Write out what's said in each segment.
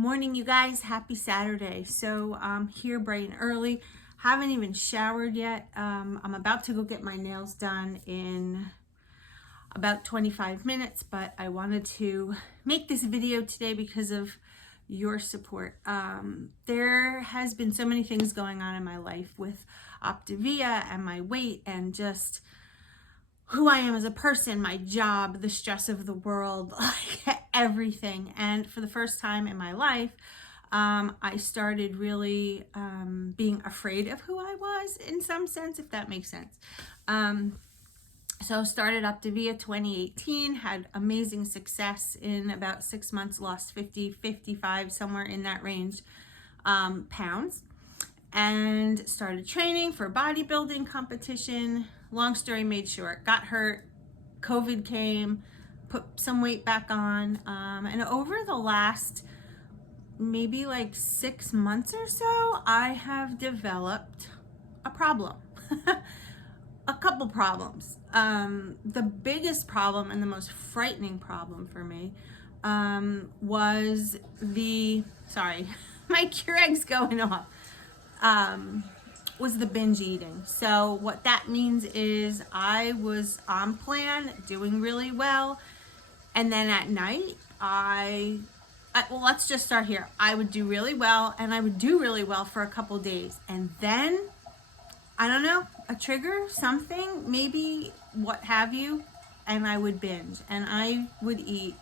Good morning, you guys. Happy Saturday. So I'm here bright and early. Haven't even showered yet. I'm about to go get my nails done in about 25 minutes, but I wanted to make this video today because of your support. There has been so many things going on in my life with Optavia and my weight and just who I am as a person, my job, the stress of the world, like everything. And for the first time in my life, I started really being afraid of who I was in some sense, if that makes sense. So started Optavia 2018, had amazing success in about 6 months, lost 50, 55, somewhere in that range, pounds, and started training for bodybuilding competition. Long story made short, got hurt, COVID came, put some weight back on, and over the last maybe like 6 months or so, I have developed a problem. A couple problems. The biggest problem and the most frightening problem for me was sorry, my Keurig's going off. Was the binge eating. So what that means is I was on plan, doing really well, and then at night well, let's just start here. I would do really well, and I would do really well for a couple days, and then I don't know, a trigger, something, maybe what have you, and I would binge, and I would eat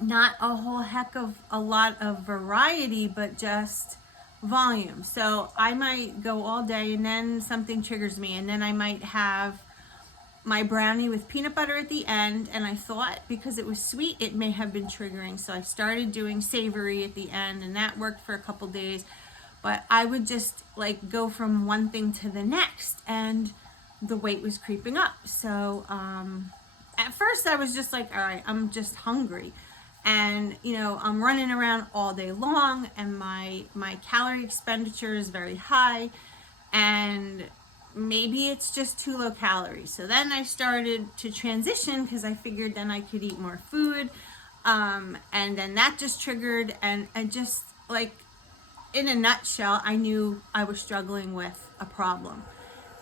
not a whole heck of a lot of variety, but just volume. So I might go all day and then something triggers me, and then I might have my brownie with peanut butter at the end, and I thought because it was sweet it may have been triggering, so I started doing savory at the end, and that worked for a couple days. But I would just like go from one thing to the next, and the weight was creeping up. So at first I was just like, all right, I'm just hungry, and I'm running around all day long, and my calorie expenditure is very high, and maybe it's just too low calories. So then I started to transition because I figured then I could eat more food, and then that just triggered, and just like, in a nutshell, I knew I was struggling with a problem.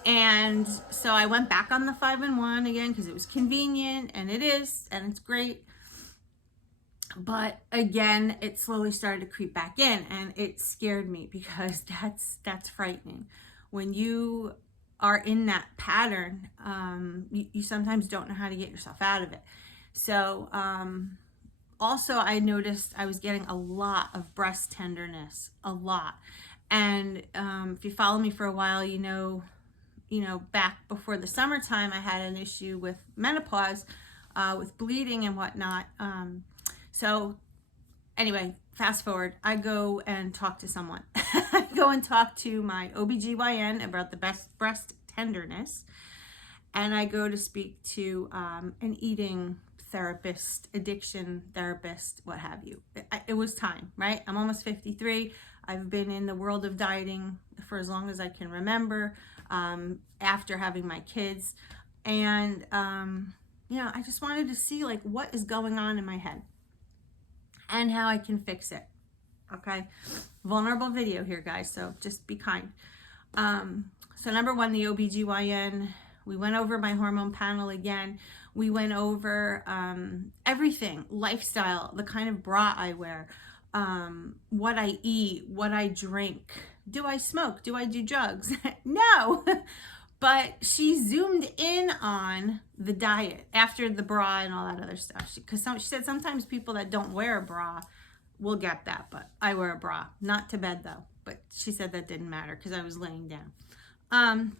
And so I went back on the 5-in-1 again because it was convenient, and it is, and it's great. But again, it slowly started to creep back in, and it scared me because that's frightening. When you are in that pattern, you sometimes don't know how to get yourself out of it. So also I noticed I was getting a lot of breast tenderness, a lot. And if you follow me for a while, you know, back before the summertime, I had an issue with menopause, with bleeding and whatnot. So anyway, fast forward, I go and talk to someone. I go and talk to my OBGYN about the breast tenderness. And I go to speak to an eating therapist, addiction therapist, what have you. It was time, right? I'm almost 53. I've been in the world of dieting for as long as I can remember, after having my kids. And, I just wanted to see like what is going on in my head and how I can fix it. Okay. Vulnerable video here, guys. So just be kind. So number one, the OBGYN, we went over my hormone panel again. We went over everything, lifestyle, the kind of bra I wear, what I eat, what I drink. Do I smoke? Do I do drugs? No. But she zoomed in on the diet after the bra and all that other stuff. Because she said sometimes people that don't wear a bra will get that, but I wear a bra. Not to bed though. But she said that didn't matter because I was laying down.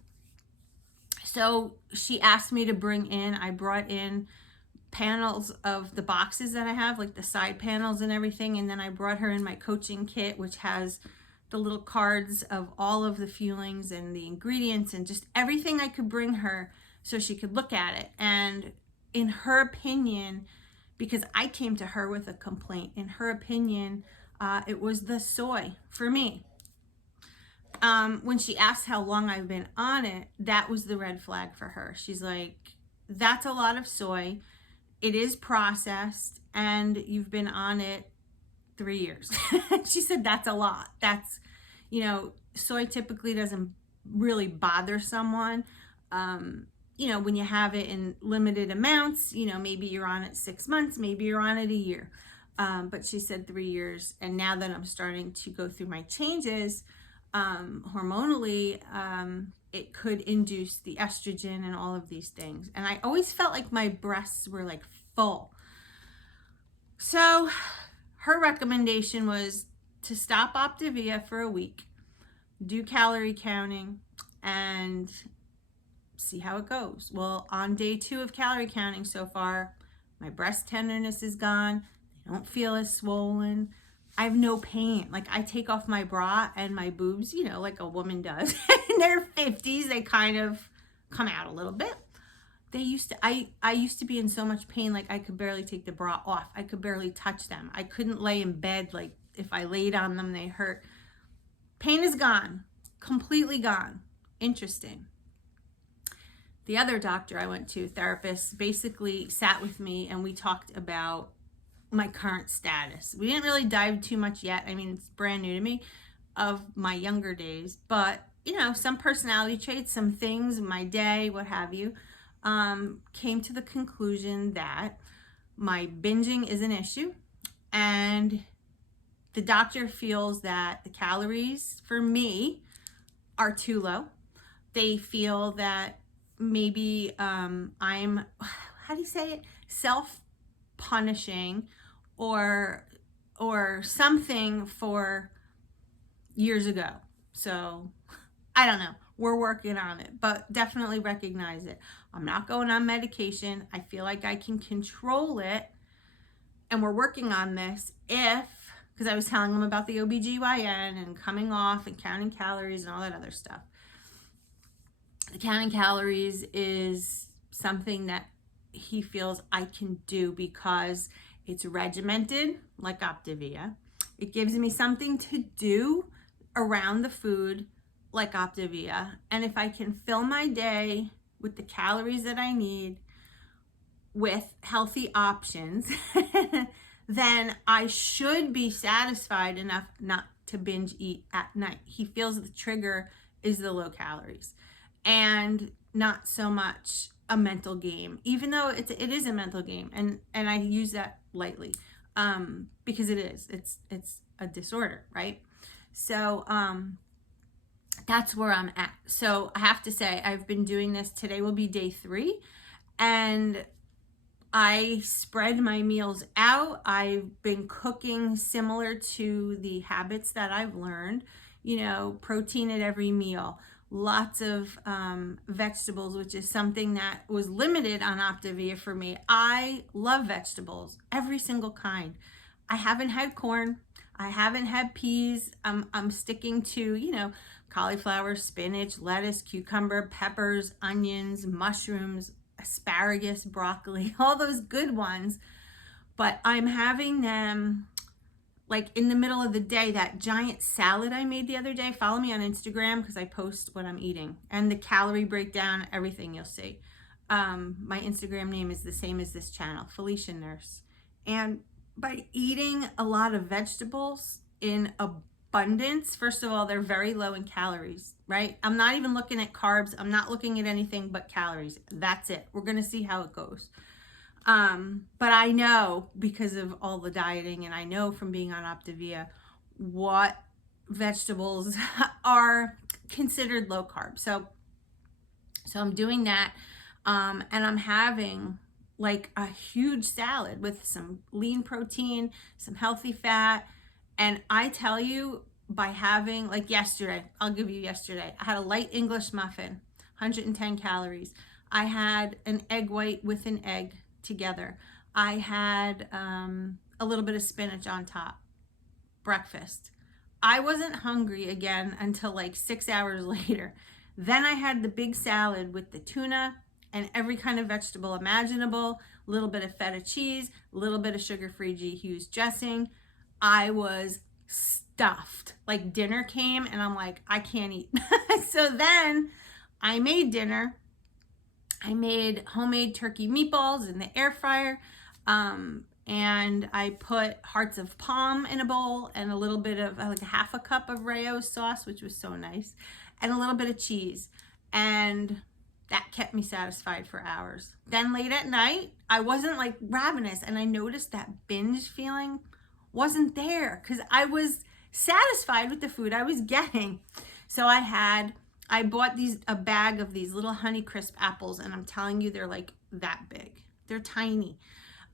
So she asked me to I brought in panels of the boxes that I have, like the side panels and everything. And then I brought her in my coaching kit, which has the little cards of all of the fuelings and the ingredients and just everything I could bring her so she could look at it. And in her opinion, because I came to her with a complaint, in her opinion, it was the soy for me. When she asked how long I've been on it, that was the red flag for her. She's like, that's a lot of soy. It is processed, and you've been on it 3 years. She said, that's a lot. That's, soy typically doesn't really bother someone. When you have it in limited amounts, maybe you're on it 6 months, maybe you're on it a year. But she said 3 years. And now that I'm starting to go through my changes, hormonally, it could induce the estrogen and all of these things. And I always felt like my breasts were like full. So her recommendation was to stop Optavia for a week, do calorie counting, and see how it goes. Well, on day 2 of calorie counting so far, my breast tenderness is gone. They don't feel as swollen. I have no pain. Like, I take off my bra and my boobs, like a woman does. In their 50s, they kind of come out a little bit. I used to be in so much pain, like I could barely take the bra off. I could barely touch them. I couldn't lay in bed. Like, if I laid on them, they hurt. Pain is gone, completely gone. Interesting. The other doctor I went to, therapist, basically sat with me and we talked about my current status. We didn't really dive too much yet. I mean, it's brand new to me, of my younger days, but some personality traits, some things, my day, what have you, came to the conclusion that my binging is an issue, and the doctor feels that the calories for me are too low. They feel that maybe I'm, how do you say it, self-punishing or something for years ago. So I don't know. We're working on it, but definitely recognize it. I'm not going on medication. I feel like I can control it, and we're working on this because I was telling him about the OBGYN and coming off and counting calories and all that other stuff. The counting calories is something that he feels I can do because it's regimented, like Optavia. It gives me something to do around the food, like Optavia. And if I can fill my day with the calories that I need with healthy options, then I should be satisfied enough not to binge eat at night. He feels the trigger is the low calories and not so much a mental game, even though it is a mental game, and I use that lightly, because it's a disorder, right? So that's where I'm at. So I have to say, I've been doing this. Today will be day 3, and I spread my meals out. I've been cooking similar to the habits that I've learned, protein at every meal, lots of vegetables, which is something that was limited on Optavia for me. I love vegetables, every single kind. I haven't had corn. I haven't had peas. I'm sticking to, cauliflower, spinach, lettuce, cucumber, peppers, onions, mushrooms, asparagus, broccoli, all those good ones. But I'm having them like in the middle of the day. That giant salad I made the other day, follow me on Instagram because I post what I'm eating and the calorie breakdown, everything you'll see. My Instagram name is the same as this channel, Felicia Nurse. And by eating a lot of vegetables in abundance, first of all, they're very low in calories, right? I'm not even looking at carbs. I'm not looking at anything but calories. That's it. We're going to see how it goes. But I know because of all the dieting, and I know from being on Optavia what vegetables are considered low carb. So I'm doing that. And I'm having like a huge salad with some lean protein, some healthy fat. And I tell you, by having, like yesterday, I'll give you yesterday, I had a light English muffin, 110 calories. I had an egg white with an egg together. I had a little bit of spinach on top. Breakfast. I wasn't hungry again until like 6 hours later. Then I had the big salad with the tuna and every kind of vegetable imaginable, a little bit of feta cheese, a little bit of sugar-free G. Hughes dressing. I was stuffed. Like, dinner came and I'm like, I can't eat. So then I made dinner. I made homemade turkey meatballs in the air fryer. and I put hearts of palm in a bowl and a little bit of like half a cup of Rayo sauce, which was so nice, and a little bit of cheese. And that kept me satisfied for hours. Then late at night, I wasn't like ravenous, and I noticed that binge feeling wasn't there because I was satisfied with the food I was getting. So I bought a bag of these little Honeycrisp apples, and I'm telling you, they're like that big. They're tiny.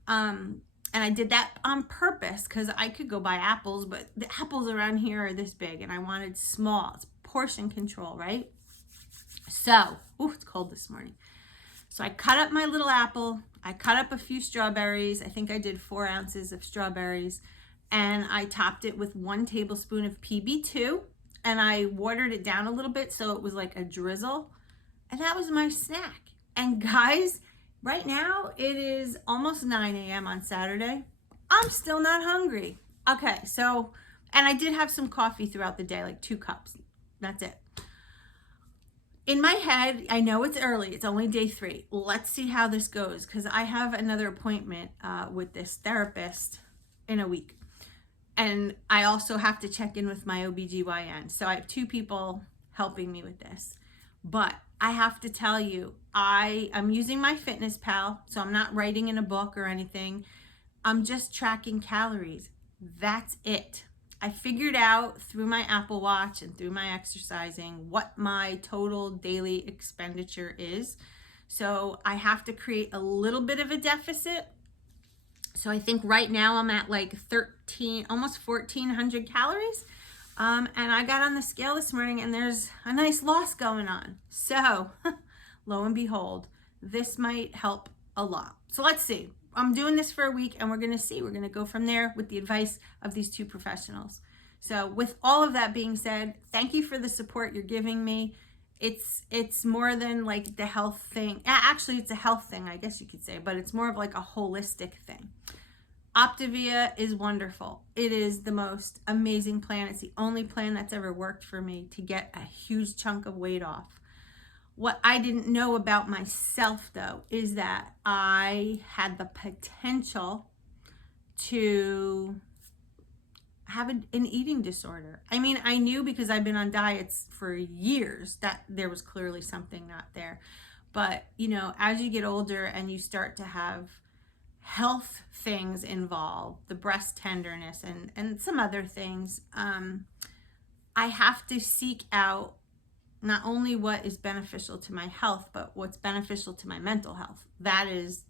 And I did that on purpose because I could go buy apples, but the apples around here are this big, and I wanted small. It's portion control, right? So, it's cold this morning. So I cut up my little apple. I cut up a few strawberries. I think I did 4 ounces of strawberries, and I topped it with 1 tablespoon of PB2, and I watered it down a little bit so it was like a drizzle, and that was my snack. And guys, right now it is almost 9 a.m. on Saturday. I'm still not hungry. Okay, so, and I did have some coffee throughout the day, like 2 cups. That's it. In my head, I know it's early. It's only day 3. Let's see how this goes, because I have another appointment with this therapist in a week. And I also have to check in with my OBGYN. So I have 2 people helping me with this. But I have to tell you, I'm using my Fitness Pal, so I'm not writing in a book or anything. I'm just tracking calories. That's it. I figured out through my Apple Watch and through my exercising what my total daily expenditure is. So I have to create a little bit of a deficit. So I think right now I'm at like almost 1,400 calories. And I got on the scale this morning, and there's a nice loss going on. So lo and behold, this might help a lot. So let's see. I'm doing this for a week, and we're going to see. We're going to go from there with the advice of these 2 professionals. So with all of that being said, thank you for the support you're giving me. It's more than like the health thing. Actually, it's a health thing, I guess you could say, but it's more of like a holistic thing. Optavia is wonderful. It is the most amazing plan. It's the only plan that's ever worked for me to get a huge chunk of weight off. What I didn't know about myself, though, is that I had the potential to have an eating disorder. I mean, I knew because I've been on diets for years that there was clearly something not there. But, you know, as you get older and you start to have health things involved, the breast tenderness and some other things, I have to seek out not only what is beneficial to my health, but what's beneficial to my mental health. That's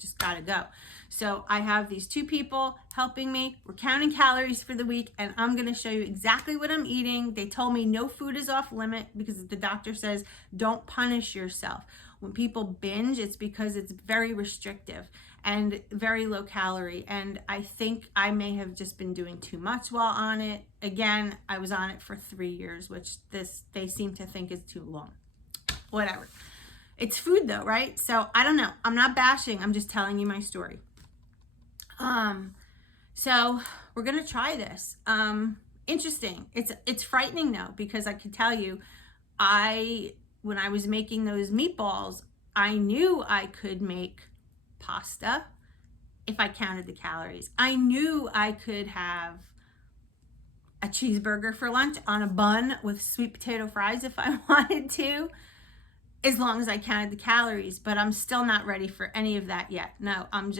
just gotta go. So I have these 2 people helping me. We're counting calories for the week, and I'm gonna show you exactly what I'm eating. They told me no food is off limit because the doctor says don't punish yourself. When people binge, it's because it's very restrictive and very low calorie. And I think I may have just been doing too much while on it. Again, I was on it for 3 years, which they seem to think is too long. Whatever. It's food though, right? So I don't know. I'm not bashing. I'm just telling you my story. So we're going to try this. Interesting. It's frightening though, because I can tell you, when I was making those meatballs, I knew I could make pasta if I counted the calories. I knew I could have a cheeseburger for lunch on a bun with sweet potato fries if I wanted to, as long as I counted the calories. But I'm still not ready for any of that yet. No, I'm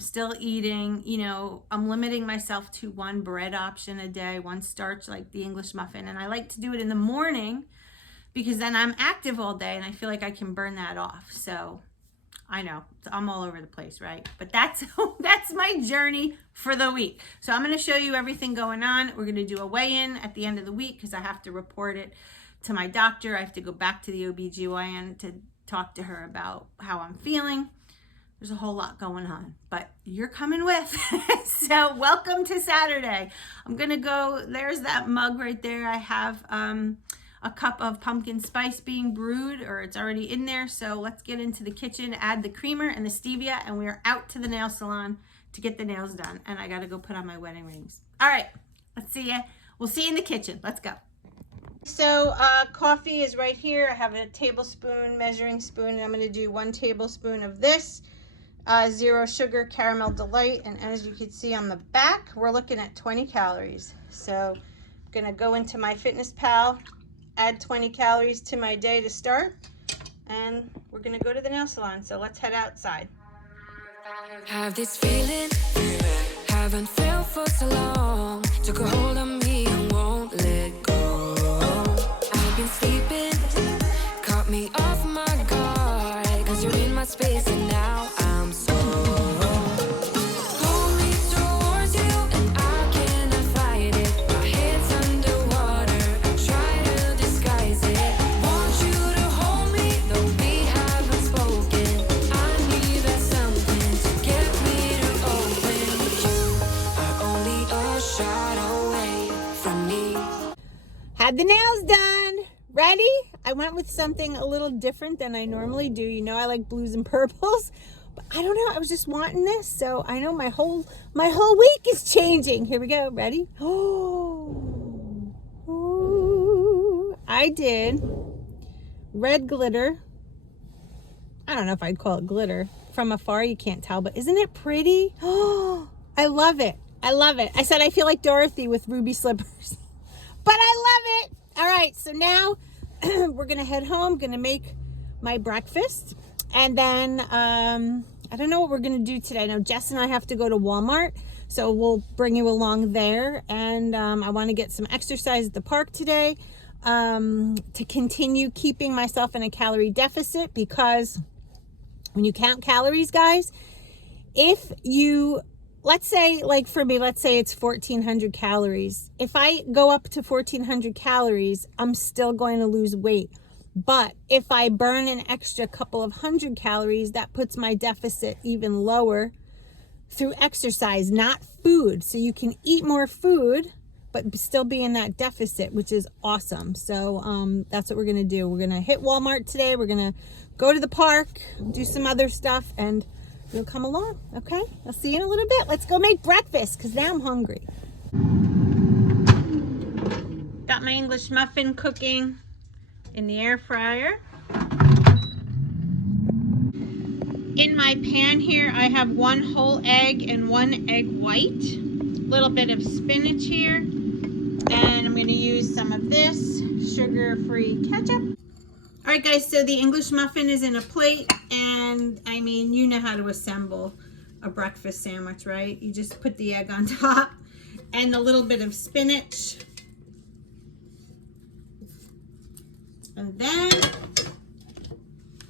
still eating, you know, I'm limiting myself to 1 bread option a day, 1 starch like the English muffin. And I like to do it in the morning because then I'm active all day and I feel like I can burn that off. So I know I'm all over the place, right? But that's my journey for the week. So I'm going to show you everything going on. We're going to do a weigh-in at the end of the week because I have to report it to my doctor. I have to go back to the OBGYN to talk to her about how I'm feeling. There's a whole lot going on, but you're coming with. So welcome to Saturday. I'm going to go, there's that mug right there. I have a cup of pumpkin spice being brewed, or it's already in there. So let's get into the kitchen, add the creamer and the stevia, and we're out to the nail salon to get the nails done. And I got to go put on my wedding rings. All right, let's see ya. We'll see you in the kitchen. Let's go. So coffee is right here. I have a tablespoon measuring spoon, and I'm going to do 1 tablespoon of this. zero sugar caramel delight, and as you can see on the back, we're looking at 20 calories. So I'm gonna go into MyFitnessPal, add 20 calories to my day to start, and we're gonna go to the nail salon. So let's head outside. Have this feeling, haven't felt for so long. Took a hold on me and won't let go. I've been sleeping, caught me off my guard, 'cause you're in my space and now I'm so pull me towards you and I cannot fight it. My head's underwater, I try to disguise it. Want you to hold me, though we haven't spoken. I need that something to get me to open. You are only a shot away from me. Had the nails done. Ready? I went with something a little different than I normally do. You know I like blues and purples, but I don't know. I was just wanting this, so I know my whole week is changing. Here we go. Ready? Oh, I did red glitter. I don't know if I'd call it glitter. From afar, you can't tell, but isn't it pretty? Oh, I love it. I love it. I said I feel like Dorothy with ruby slippers, but I love it. All right, so now we're gonna head home, gonna make my breakfast, and then I don't know what we're gonna do today. Now Jess and I have to go to Walmart, so we'll bring you along there, and I want to get some exercise at the park today to continue keeping myself in a calorie deficit, because when you count calories, guys, if you, let's say, like for me, let's say it's 1,400 calories. If I go up to 1,400 calories, I'm still going to lose weight. But if I burn an extra couple of hundred calories, that puts my deficit even lower through exercise, not food. So you can eat more food, but still be in that deficit, which is awesome. So that's what we're going to do. We're going to hit Walmart today. We're going to go to the park, do some other stuff, and you'll come along, okay? I'll see you in a little bit. Let's go make breakfast, because now I'm hungry. Got my English muffin cooking in the air fryer. In my pan here, I have 1 whole egg and 1 egg white. A little bit of spinach here. And I'm going to use some of this sugar-free ketchup. All right, guys, so the English muffin is in a plate, and I mean, you know how to assemble a breakfast sandwich, right? You just put the egg on top and a little bit of spinach. And then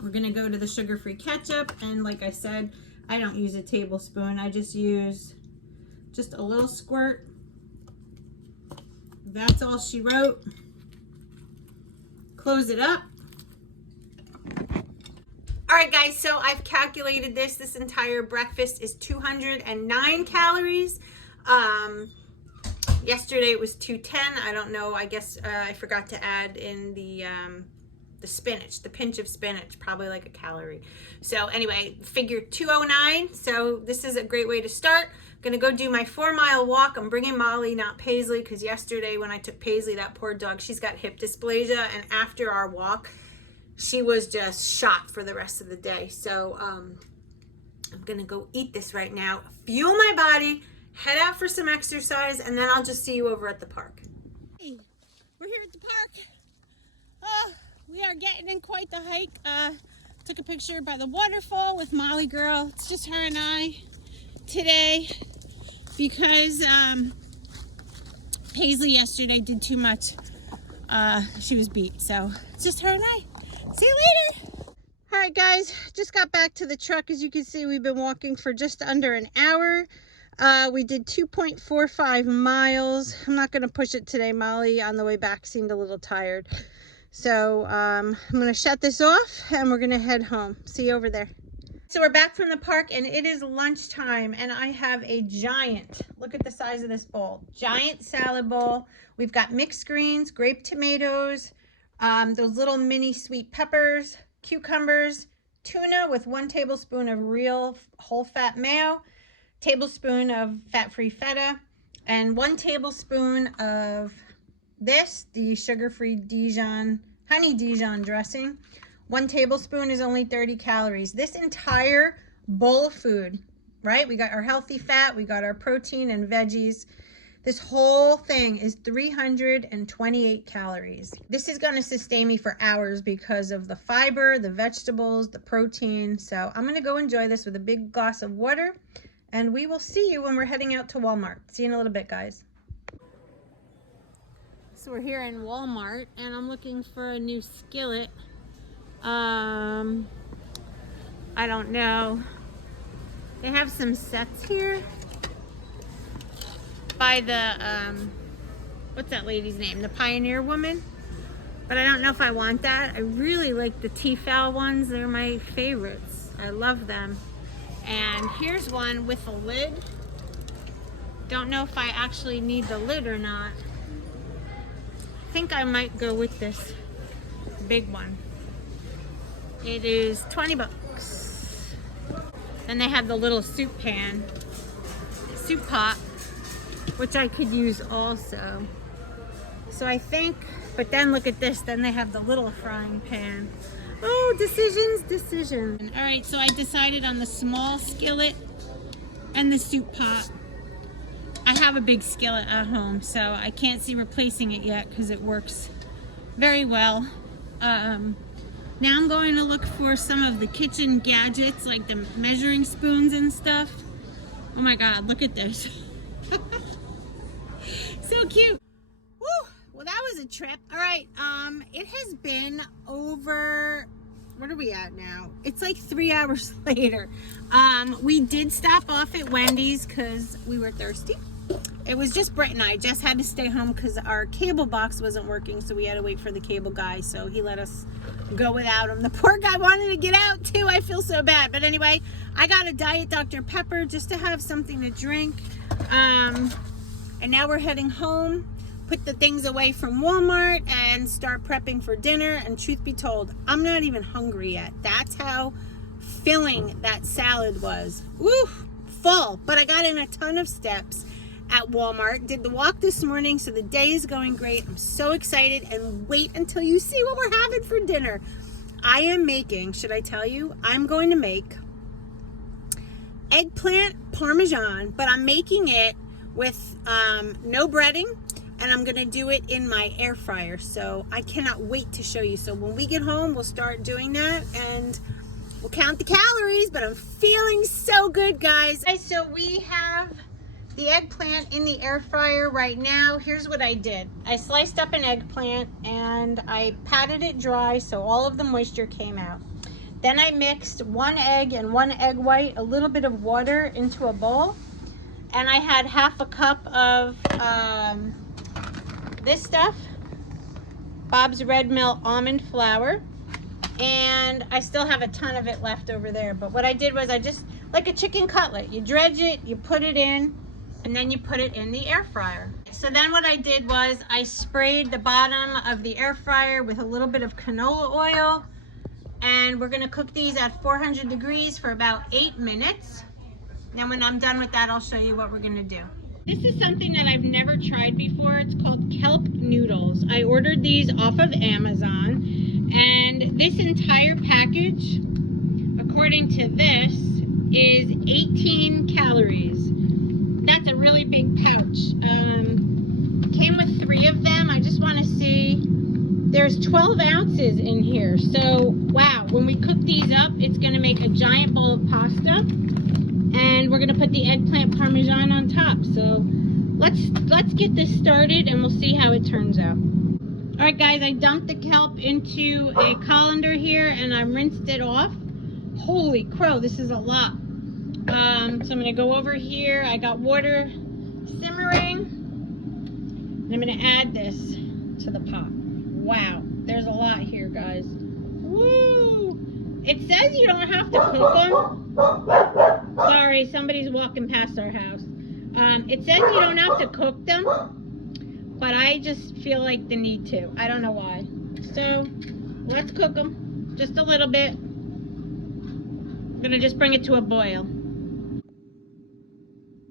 we're gonna go to the sugar-free ketchup, and like I said, I don't use a tablespoon. I just use just a little squirt. That's all she wrote. Close it up. All right, guys, so I've calculated this. This entire breakfast is 209 calories. Yesterday it was 210. I don't know. I guess I forgot to add in the spinach, the pinch of spinach, probably like a calorie. So anyway, figure 209. So this is a great way to start. I'm gonna go do my 4-mile walk. I'm bringing Molly, not Paisley, because yesterday when I took Paisley, that poor dog, she's got hip dysplasia, and after our walk, she was just shot for the rest of the day. So I'm gonna go eat this right now, fuel my body, head out for some exercise, and then I'll just see you over at the park. Hey, we're here at the park. We are getting in quite the hike. Took a picture by the waterfall with Molly girl. It's just her and I today, because Paisley yesterday did too much. She was beat, so it's just her and I. See you later. All right, guys, just got back to the truck. As you can see, we've been walking for just under an hour. We did 2.45 miles. I'm not going to push it today. Molly on the way back seemed a little tired. So I'm going to shut this off, and we're going to head home. See you over there. So we're back from the park, and it is lunchtime, and I have a giant, look at the size of this bowl, giant salad bowl. We've got mixed greens, grape tomatoes, those little mini sweet peppers, cucumbers, tuna with 1 tablespoon of real whole fat mayo, tablespoon of fat-free feta, and 1 tablespoon of this, the sugar-free Dijon, honey Dijon dressing. 1 tablespoon is only 30 calories. This entire bowl of food, right? We got our healthy fat, we got our protein and veggies. This whole thing is 328 calories. This is gonna sustain me for hours because of the fiber, the vegetables, the protein. So I'm gonna go enjoy this with a big glass of water, and we will see you when we're heading out to Walmart. See you in a little bit, guys. So we're here in Walmart, and I'm looking for a new skillet. I don't know. They have some sets here by the, what's that lady's name? The Pioneer Woman. But I don't know if I want that. I really like the Tefal ones. They're my favorites. I love them. And here's one with a lid. Don't know if I actually need the lid or not. I think I might go with this big one. It is 20 bucks. Then they have the little soup pot, which I could use also. So I think, but then look at this, then they have the little frying pan. Oh, decisions. All right, so I decided on the small skillet and the soup pot. I have a big skillet at home, so I can't see replacing it yet because it works very well. Now I'm going to look for some of the kitchen gadgets, like the measuring spoons and stuff. Oh my God, look at this. So cute. Woo! Well, that was a trip. All right, it has been over, what are we at now? It's like 3 hours later. We did stop off at Wendy's because we were thirsty. It was just Brett and I just had to stay home because our cable box wasn't working, so we had to wait for the cable guy, so he let us go without him. The poor guy wanted to get out too. I feel so bad. But anyway, I got a Diet Dr. Pepper just to have something to drink. And now we're heading home, put the things away from Walmart, and start prepping for dinner. And truth be told, I'm not even hungry yet. That's how filling that salad was. Woo, full. But I got in a ton of steps at Walmart. Did the walk this morning, so the day is going great. I'm so excited, and wait until you see what we're having for dinner. I am making, should I tell you? I'm going to make eggplant parmesan, but I'm making it with no breading, and I'm gonna do it in my air fryer. So I cannot wait to show you. So when we get home, we'll start doing that, and we'll count the calories, but I'm feeling so good, guys. Okay, so we have the eggplant in the air fryer right now. Here's what I did. I sliced up an eggplant and I patted it dry so all of the moisture came out. Then I mixed 1 egg and 1 egg white, a little bit of water into a bowl. And I had half a cup of this stuff, Bob's Red Mill almond flour. And I still have a ton of it left over there. But what I did was I just, like a chicken cutlet, you dredge it, you put it in, and then you put it in the air fryer. So then what I did was I sprayed the bottom of the air fryer with a little bit of canola oil, and we're gonna cook these at 400 degrees for about 8 minutes. Then when I'm done with that, I'll show you what we're gonna do. This is something that I've never tried before. It's called kelp noodles. I ordered these off of Amazon, and this entire package, according to this, is 18 calories. That's a really big pouch. Came with 3 of them. I just want to see. There's 12 ounces in here. So, wow, when we cook these up, it's going to make a giant bowl of pasta. And we're going to put the eggplant parmesan on top. So, let's get this started, and we'll see how it turns out. All right, guys, I dumped the kelp into a colander here, and I rinsed it off. Holy crow, this is a lot. So I'm gonna go over here. I got water simmering, and I'm gonna add this to the pot. Wow, there's a lot here, guys. Woo! It says you don't have to cook them. Sorry, somebody's walking past our house. It says you don't have to cook them, but I just feel like the need to. I don't know why. So let's cook them just a little bit. I'm gonna just bring it to a boil.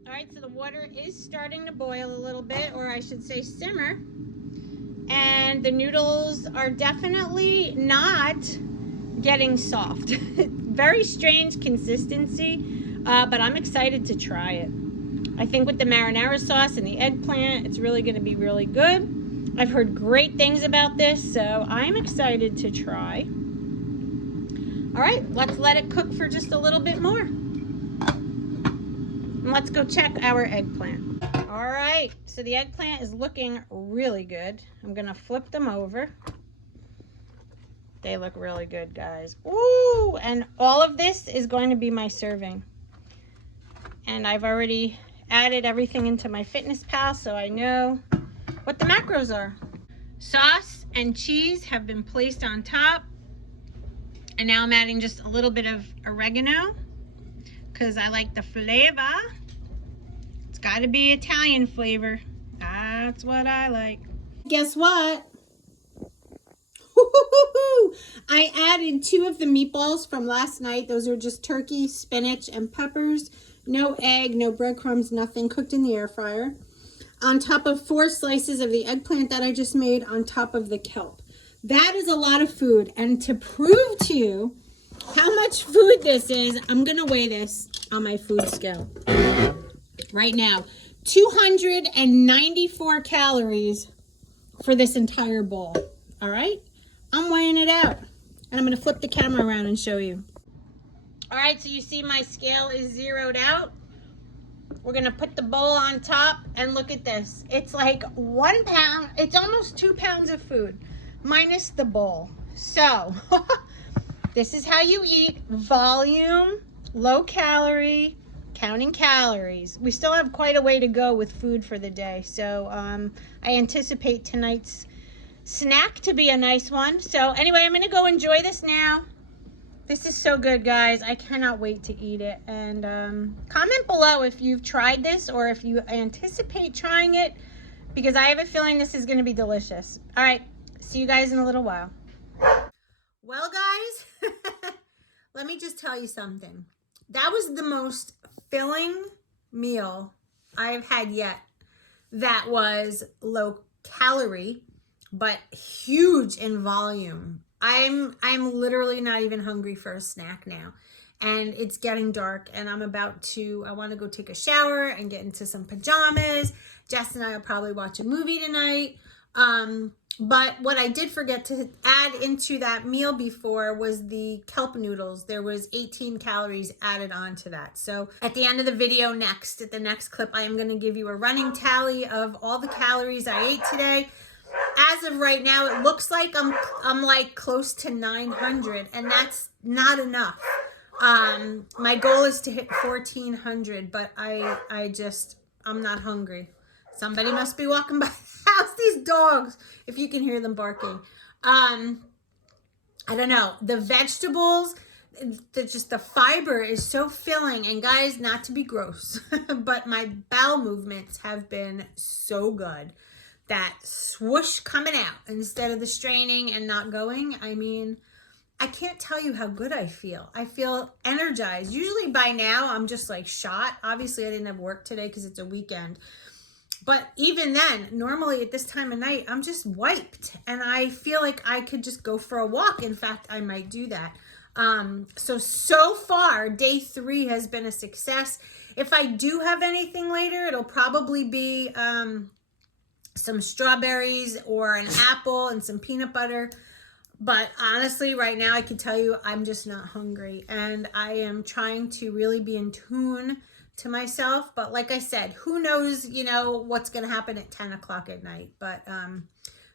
Alright, so the water is starting to boil a little bit, or I should say simmer. And the noodles are definitely not getting soft. Very strange consistency, but I'm excited to try it. I think with the marinara sauce and the eggplant, it's really going to be really good. I've heard great things about this, so I'm excited to try. All right, let's let it cook for just a little bit more. And let's go check our eggplant. All right, so the eggplant is looking really good. I'm going to flip them over. They look really good, guys. Ooh, and all of this is going to be my serving. And I've already added everything into my FitnessPal, so I know what the macros are. Sauce and cheese have been placed on top. And now I'm adding just a little bit of oregano because I like the flavor. It's got to be Italian flavor. That's what I like. Guess what? I added 2 of the meatballs from last night. Those are just turkey, spinach, and peppers. No egg, no breadcrumbs, nothing, cooked in the air fryer. On top of 4 slices of the eggplant that I just made on top of the kelp. That is a lot of food. And to prove to you how much food this is, I'm going to weigh this on my food scale right now. 294 calories for this entire bowl. All right? I'm weighing it out. And I'm going to flip the camera around and show you. All right, so you see my scale is zeroed out. We're going to put the bowl on top and look at this. It's like 1 pound. It's almost 2 pounds of food minus the bowl. So this is how you eat. Volume, low calorie, counting calories. We still have quite a way to go with food for the day. So I anticipate tonight's snack to be a nice one. So anyway, I'm going to go enjoy this now. This is so good, guys. I cannot wait to eat it. And comment below if you've tried this or if you anticipate trying it, because I have a feeling this is going to be delicious. All right, see you guys in a little while. Well, guys, let me just tell you something. That was the most filling meal I've had yet. That was low calorie, but huge in volume. I'm literally not even hungry for a snack now. And it's getting dark and I want to go take a shower and get into some pajamas. Jess and I will probably watch a movie tonight. But what I did forget to add into that meal before was the kelp noodles. There was 18 calories added on to that. So at the end of the video at the next clip, I am going to give you a running tally of all the calories I ate today. As of right now, it looks like I'm like close to 900, and that's not enough. My goal is to hit 1400, but I'm not hungry. Somebody must be walking by the house. These dogs, if you can hear them barking. I don't know. The vegetables, the fiber is so filling. And guys, not to be gross, but my bowel movements have been so good. That swoosh coming out instead of the straining and not going. I mean, I can't tell you how good I feel. I feel energized. Usually by now, I'm just like shot. Obviously, I didn't have work today because it's a weekend. But even then, normally at this time of night, I'm just wiped. And I feel like I could just go for a walk. In fact, I might do that. So far, day 3 has been a success. If I do have anything later, it'll probably be some strawberries or an apple and some peanut butter. But honestly, right now I can tell you I'm just not hungry. And I am trying to really be in tune to myself. But like I said, who knows, what's going to happen at 10 o'clock at night. But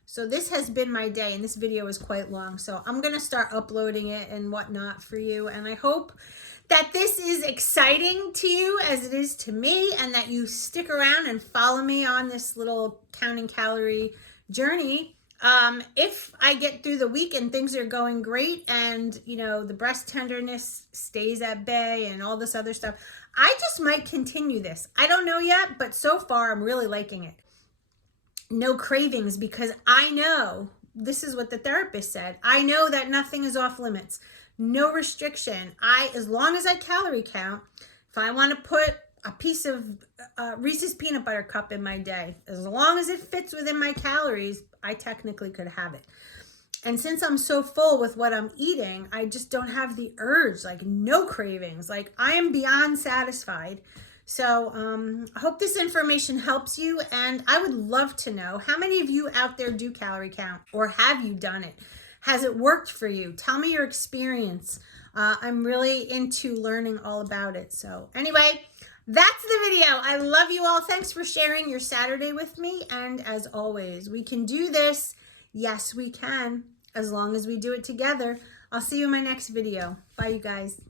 so this has been my day, and this video is quite long. So I'm going to start uploading it and whatnot for you. And I hope that this is exciting to you as it is to me, and that you stick around and follow me on this little counting calorie journey. If I get through the week and things are going great and, the breast tenderness stays at bay and all this other stuff, I just might continue this. I don't know yet, but so far I'm really liking it. No cravings, because I know, this is what the therapist said, I know that nothing is off limits. No restriction. As long as I calorie count, if I want to put a piece of Reese's peanut butter cup in my day, as long as it fits within my calories, I technically could have it. And since I'm so full with what I'm eating, I just don't have the urge, like no cravings. Like I am beyond satisfied. So I hope this information helps you. And I would love to know how many of you out there do calorie count, or have you done it? Has it worked for you? Tell me your experience. I'm really into learning all about it. So anyway, that's the video. I love you all. Thanks for sharing your Saturday with me. And as always, we can do this. Yes, we can, as long as we do it together. I'll see you in my next video. Bye, you guys.